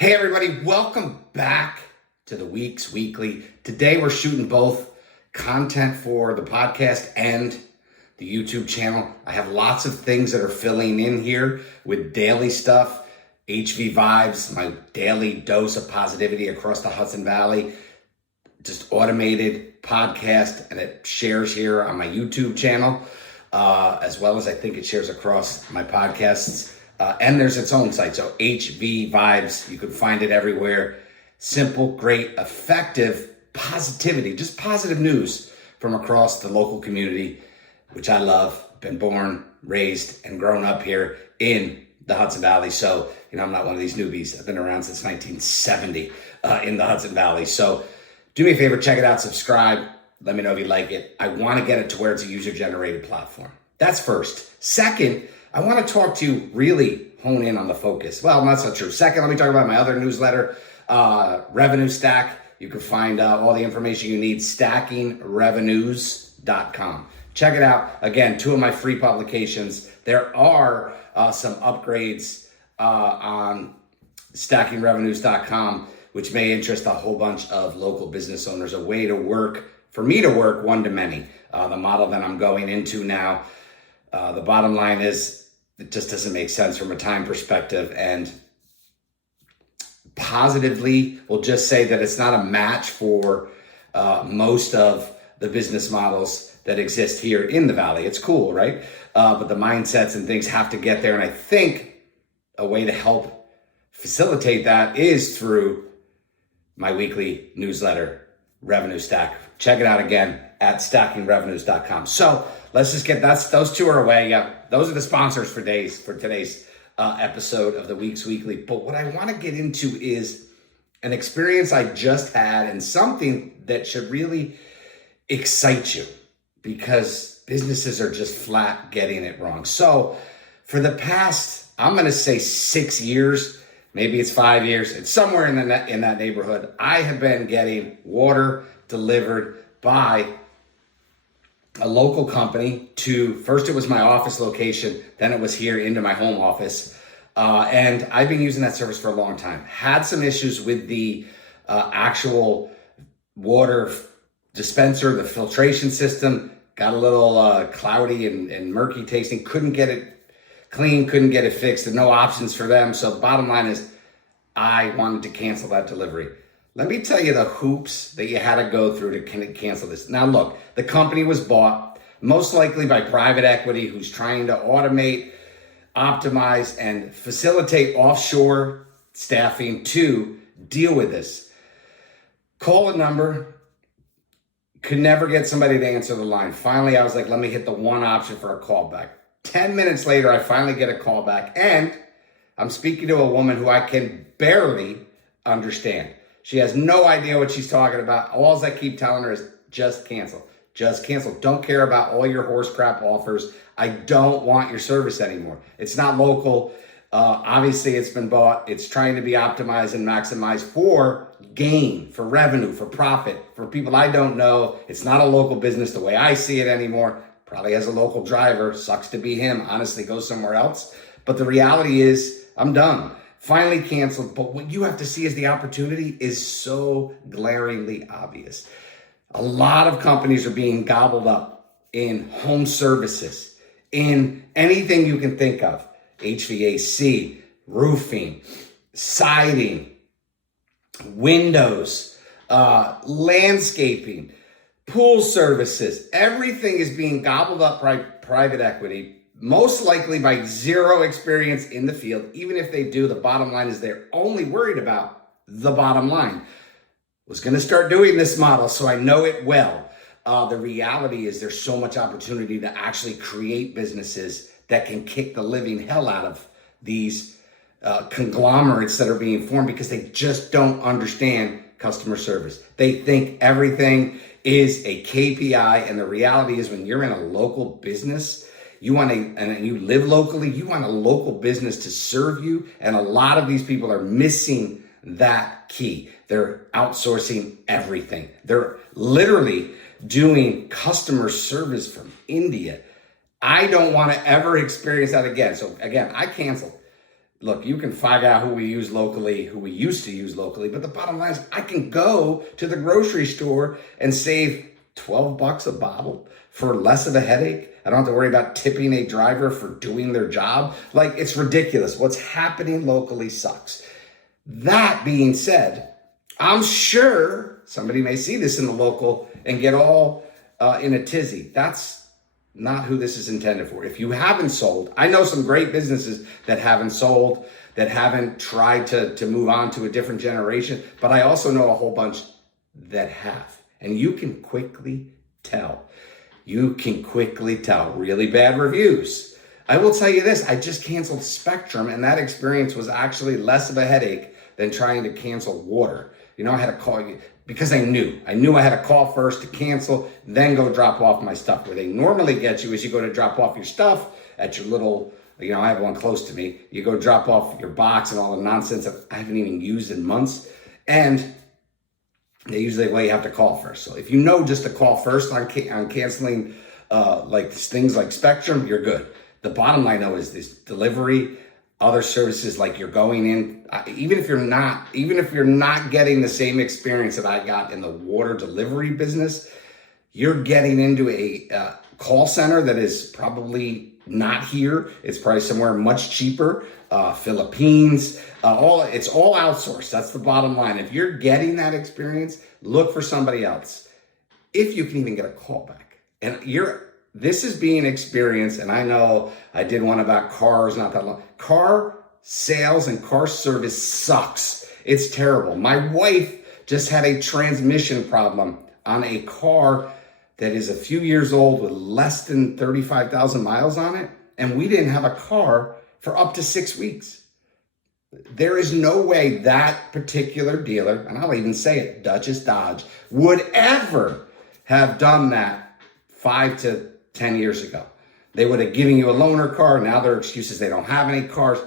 Hey everybody, welcome back to the Weeks Weekly. Today we're shooting both content for the podcast and the YouTube channel. I have lots of things that are filling in here with daily stuff, HV vibes, my daily dose of positivity across the Hudson Valley, just automated podcast, and it shares here on my YouTube channel, as well as I think it shares across my podcasts. And there's its own site, so HV Vibes. You can find it everywhere. Simple, great, effective positivity, just positive news from across the local community, which I love. Been born, raised, and grown up here in the Hudson Valley. So, I'm not one of these newbies. I've been around since 1970 in the Hudson Valley. So do me a favor, check it out, subscribe. Let me know if you like it. I want to get it to where it's a user-generated platform. That's first. Second, I want to talk to you, really hone in on the focus. Well, that's not true. Second, let me talk about my other newsletter, Revenue Stack. You can find all the information you need, stackingrevenues.com. Check it out. Again, 2 of my free publications. There are some upgrades on stackingrevenues.com, which may interest a whole bunch of local business owners, a way to work, for me to work one-to-many. The model that I'm going into now, the bottom line is, it just doesn't make sense from a time perspective, and positively we'll just say that it's not a match for most of the business models that exist here in the Valley. It's cool, right? But the mindsets and things have to get there, and I think a way to help facilitate that is through my weekly newsletter, Revenue Stack. Check it out again at stackingrevenues.com. So let's just get those 2 are away. Yeah, those are the sponsors for today's episode of the Weeks Weekly. But what I want to get into is an experience I just had, and something that should really excite you, because businesses are just flat getting it wrong. So for the past, I'm going to say 6 years, maybe it's 5 years, it's somewhere in that neighborhood, I have been getting water delivered by a local company to, first it was my office location, then it was here into my home office. And I've been using that service for a long time. Had some issues with the actual water dispenser, the filtration system, got a little cloudy and murky tasting, couldn't get it clean, couldn't get it fixed, and no options for them. So bottom line is, I wanted to cancel that delivery. Let me tell you the hoops that you had to go through to cancel this. Now look, the company was bought most likely by private equity who's trying to automate, optimize, and facilitate offshore staffing to deal with this. Call a number, could never get somebody to answer the line. Finally, I was like, let me hit the one option for a callback. 10 minutes later, I finally get a call back, and I'm speaking to a woman who I can barely understand. She has no idea what she's talking about. All I keep telling her is just cancel. Just cancel. Don't care about all your horse crap offers. I don't want your service anymore. It's not local. Obviously, it's been bought. It's trying to be optimized and maximized for gain, for revenue, for profit, for people I don't know. It's not a local business the way I see it anymore. Probably has a local driver. Sucks to be him. Honestly, go somewhere else. But the reality is, I'm done. Finally canceled. But what you have to see is the opportunity is so glaringly obvious. A lot of companies are being gobbled up in home services, in anything you can think of. HVAC, roofing, siding, windows, landscaping, pool services. Everything is being gobbled up by private equity, most likely by zero experience in the field. Even if they do, the bottom line is they're only worried about the bottom line. Was going to start doing this model, so I know it well. The reality is there's so much opportunity to actually create businesses that can kick the living hell out of these conglomerates that are being formed, because they just don't understand customer service. They think everything is a KPI, and the reality is when you're in a local business, and you live locally, you want a local business to serve you, and a lot of these people are missing that key. They're outsourcing everything. They're literally doing customer service from India. I don't want to ever experience that again. So again, I canceled. look, you can find out who we use locally, who we used to use locally, but the bottom line is I can go to the grocery store and save $12 a bottle for less of a headache. I don't have to worry about tipping a driver for doing their job. Like, it's ridiculous. What's happening locally sucks. That being said, I'm sure somebody may see this in the local and get all in a tizzy. That's not who this is intended for. If you haven't sold, I know some great businesses that haven't sold, that haven't tried to move on to a different generation, but I also know a whole bunch that have. And you can quickly tell. You can quickly tell. Really bad reviews. I will tell you this, I just canceled Spectrum, and that experience was actually less of a headache than trying to cancel water. You know, I had to call you because I knew I had to call first to cancel, then go drop off my stuff. Where they normally get you is you go to drop off your stuff at your little, you know, I have one close to me. You go drop off your box and all the nonsense that I haven't even used in months. And they usually, well, you have to call first. So if you know just to call first on canceling like things like Spectrum, you're good. The bottom line though is this delivery, other services, like you're going in, even if you're not getting the same experience that I got in the water delivery business, you're getting into a call center that is probably not here. It's probably somewhere much cheaper, Philippines, it's all outsourced. That's the bottom line. If you're getting that experience, look for somebody else. If you can even get a call back. And this is being experienced, and I know I did one about cars not that long. Car sales and car service sucks. It's terrible. My wife just had a transmission problem on a car that is a few years old with less than 35,000 miles on it, and we didn't have a car for up to 6 weeks. There is no way that particular dealer, and I'll even say it, Duchess Dodge, would ever have done that 5 to 10 years ago. They would have given you a loaner car. Now their excuse is they don't have any cars.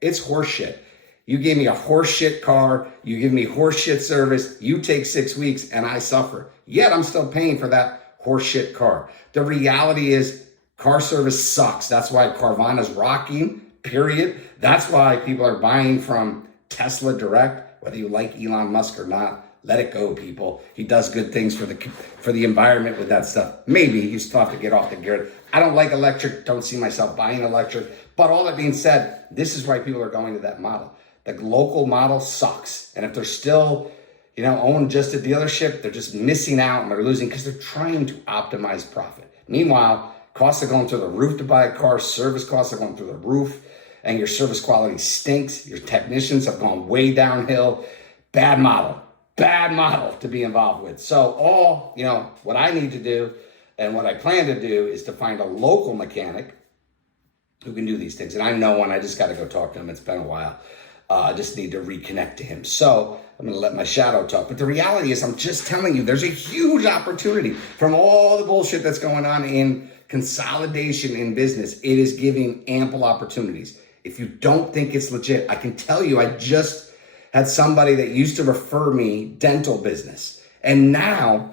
It's horseshit. You gave me a horseshit car. You give me horseshit service. You take 6 weeks and I suffer. Yet I'm still paying for that horseshit car. The reality is car service sucks. That's why Carvana's rocking, period. That's why people are buying from Tesla Direct, whether you like Elon Musk or not. Let it go, people. He does good things for the environment with that stuff. Maybe you still have to get off the grid. I don't like electric. Don't see myself buying electric. But all that being said, this is why people are going to that model. The local model sucks. And if they're still, own just a dealership, they're just missing out and they're losing because they're trying to optimize profit. Meanwhile, costs are going through the roof to buy a car. Service costs are going through the roof. And your service quality stinks. Your technicians have gone way downhill. Bad model to be involved with. So what I need to do and what I plan to do is to find a local mechanic who can do these things. And I know one, I just got to go talk to him. It's been a while. I just need to reconnect to him. So I'm going to let my shadow talk. But the reality is, I'm just telling you, there's a huge opportunity from all the bullshit that's going on in consolidation in business. It is giving ample opportunities. If you don't think it's legit, I can tell you, I just had somebody that used to refer me dental business. And now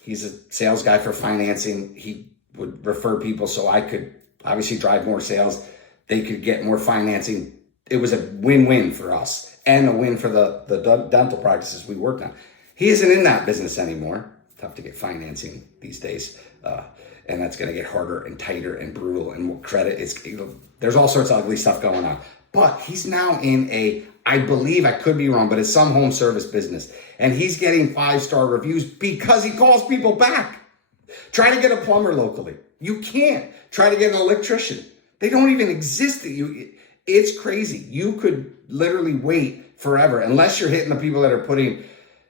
he's a sales guy for financing. He would refer people so I could obviously drive more sales. They could get more financing. It was a win-win for us and a win for the dental practices we worked on. He isn't in that business anymore. Tough to get financing these days. And that's going to get harder and tighter and brutal and more credit. There's all sorts of ugly stuff going on. But he's now in I believe, I could be wrong, but it's some home service business. And he's getting 5-star reviews because he calls people back. Try to get a plumber locally. You can't. Try to get an electrician. They don't even exist. It's crazy. You could literally wait forever unless you're hitting the people that are putting,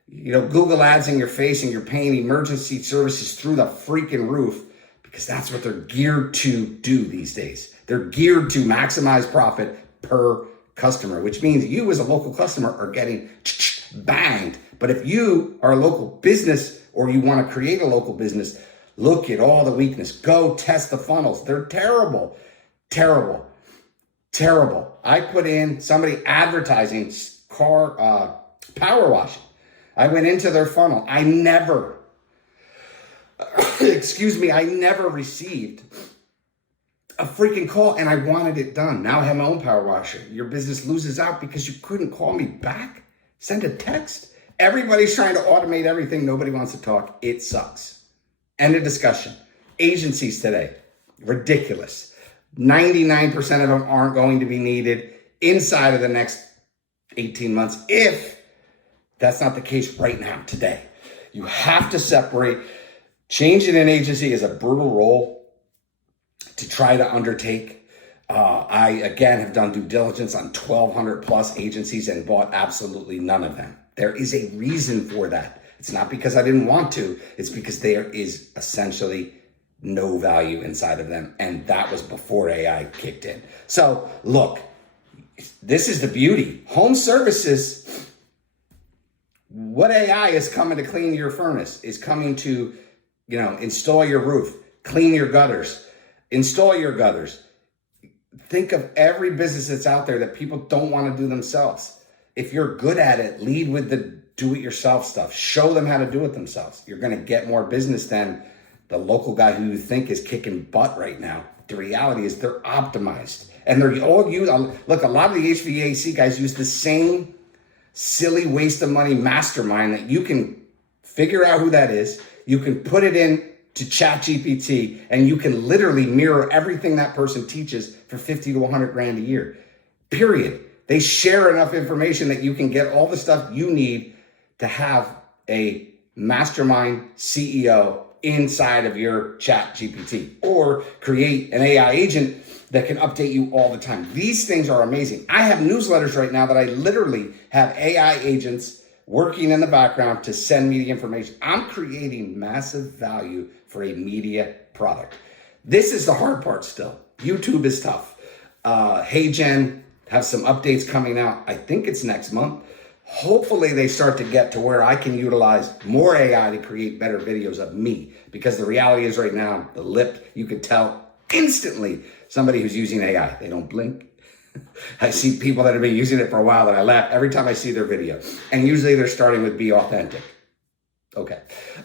Google ads in your face and you're paying emergency services through the freaking roof because that's what they're geared to do these days. They're geared to maximize profit per customer, which means you as a local customer are getting banged. But if you are a local business or you want to create a local business, look at all the weakness. Go test the funnels. They're terrible. I put in somebody advertising car power washing. I went into their funnel. I never received a freaking call and I wanted it done. Now I have my own power washer. Your business loses out because you couldn't call me back? Send a text? Everybody's trying to automate everything. Nobody wants to talk. It sucks. End of discussion. Agencies today, ridiculous. 99% of them aren't going to be needed inside of the next 18 months if that's not the case right now, today. You have to separate. Changing an agency is a brutal role to try to undertake. I, again, have done due diligence on 1,200 plus agencies and bought absolutely none of them. There is a reason for that. It's not because I didn't want to. It's because there is essentially no value inside of them. And that was before AI kicked in. So look, this is the beauty. Home services, what AI is coming to clean your furnace, is coming to, install your roof, clean your gutters, install your gutters. Think of every business that's out there that people don't want to do themselves. If you're good at it, lead with the do-it-yourself stuff. Show them how to do it themselves. You're going to get more business than the local guy who you think is kicking butt right now. The reality is they're optimized. And they're all used. Look, a lot of the HVAC guys use the same silly waste of money mastermind that you can figure out who that is. You can put it in to ChatGPT and you can literally mirror everything that person teaches for 50 to 100 grand a year. Period. They share enough information that you can get all the stuff you need to have a mastermind CEO inside of your ChatGPT, or create an AI agent that can update you all the time. These things are amazing. I have newsletters right now that I literally have AI agents working in the background to send me the information. I'm creating massive value for a media product. This is the hard part still. YouTube is tough. Hey Jen have some updates coming out. I think it's next month. Hopefully they start to get to where I can utilize more AI to create better videos of me. Because the reality is right now, the lip, you could tell instantly somebody who's using AI. They don't blink. I see people that have been using it for a while that I laugh every time I see their video. And usually they're starting with be authentic. Okay.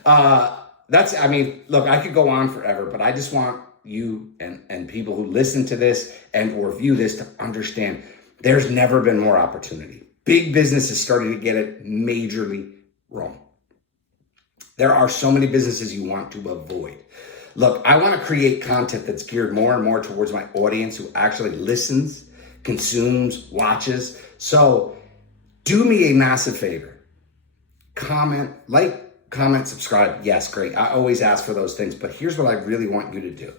Look, I could go on forever, but I just want you and people who listen to this and or view this to understand there's never been more opportunity. Big business is starting to get it majorly wrong. There are so many businesses you want to avoid. Look, I want to create content that's geared more and more towards my audience who actually listens, consumes, watches. So do me a massive favor. Comment, subscribe. Yes, great. I always ask for those things, but here's what I really want you to do.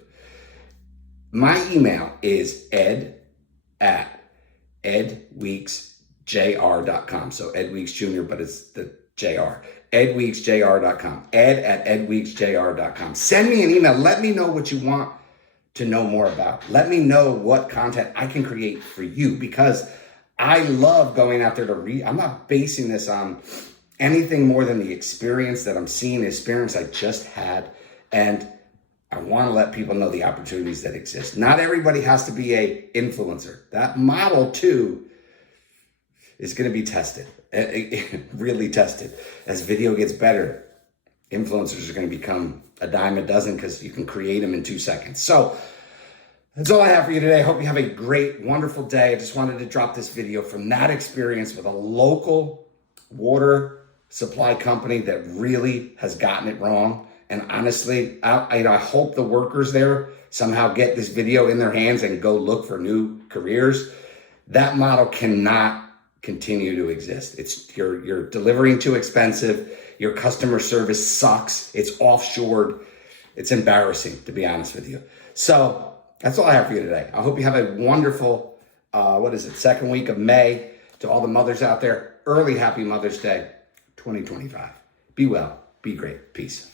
My email is ed@edweeksjr.com. So Ed Weeks Jr., but it's the JR. edweeksjr.com. ed@edweeksjr.com. Send me an email. Let me know what you want to know more about. Let me know what content I can create for you, because I love going out there to read. I'm not basing this on anything more than the experience that I'm seeing, the experience I just had. And I want to let people know the opportunities that exist. Not everybody has to be a influencer. That model too is going to be tested, really tested. As video gets better, influencers are going to become a dime a dozen because you can create them in 2 seconds. So that's all I have for you today. I hope you have a great, wonderful day. I just wanted to drop this video from that experience with a local water supply company that really has gotten it wrong. And honestly, I hope the workers there somehow get this video in their hands and go look for new careers. That model cannot continue to exist. You're delivering too expensive. Your customer service sucks. It's offshored. It's embarrassing, to be honest with you. So that's all I have for you today. I hope you have a wonderful, second week of May. To all the mothers out there, early happy Mother's Day 2025. Be well, be great. Peace.